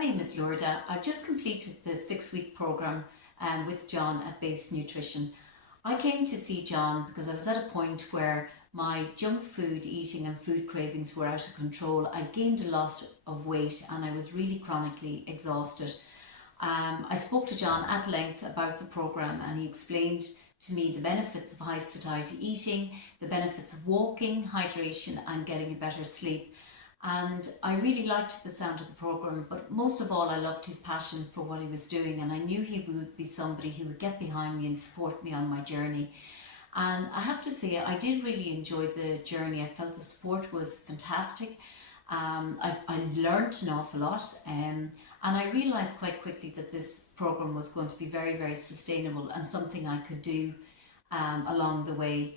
name is Lourda. I've just completed the 6-week programme with John at Base Nutrition. I came to see John because I was at a point where my junk food eating and food cravings were out of control. I'd gained a lot of weight and I was really chronically exhausted. I spoke to John at length about the programme and he explained to me the benefits of high satiety eating, the benefits of walking, hydration and getting a better sleep. And I really liked the sound of the programme, but most of all I loved his passion for what he was doing, and I knew he would be somebody who would get behind me and support me on my journey. And I have to say I did really enjoy the journey. I felt the support was fantastic. I learned an awful lot, and I realised quite quickly that this programme was going to be very, very sustainable and something I could do along the way.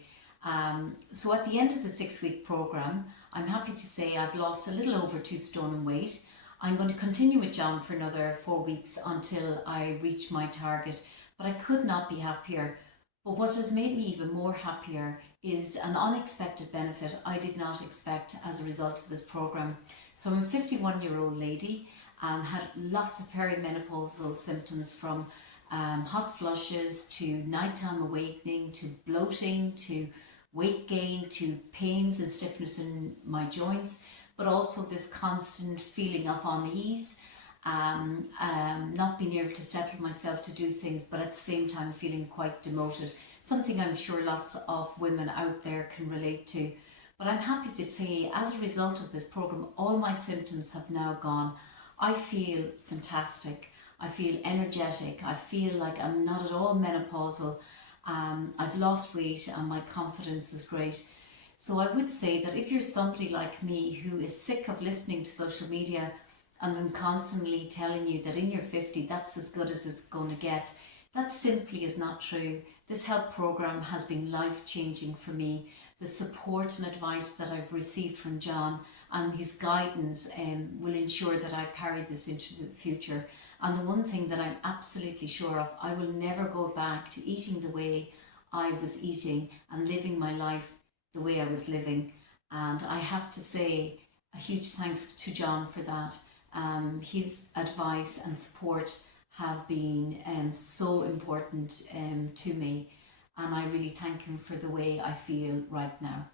So at the end of the 6-week programme, I'm happy to say I've lost a little over 2 stone in weight. I'm going to continue with John for another 4 weeks until I reach my target, but I could not be happier. But what has made me even more happier is an unexpected benefit I did not expect as a result of this programme. So I'm a 51-year-old lady, had lots of perimenopausal symptoms from hot flushes to nighttime awakening to bloating to weight gain to pains and stiffness in my joints, but also this constant feeling of unease, not being able to settle myself to do things, but at the same time feeling quite demoted, something I'm sure lots of women out there can relate to. But I'm happy to say, as a result of this programme, all my symptoms have now gone. I feel fantastic, I feel energetic, I feel like I'm not at all menopausal. I've lost weight and my confidence is great. So I would say that if you're somebody like me who is sick of listening to social media and them constantly telling you that in your 50 that's as good as it's going to get, that simply is not true. This health programme has been life-changing for me. The support and advice that I've received from John and his guidance will ensure that I carry this into the future. And the one thing that I'm absolutely sure of, I will never go back to eating the way I was eating and living my life the way I was living. And I have to say a huge thanks to John for that. His advice and support have been so important to me, and I really thank him for the way I feel right now.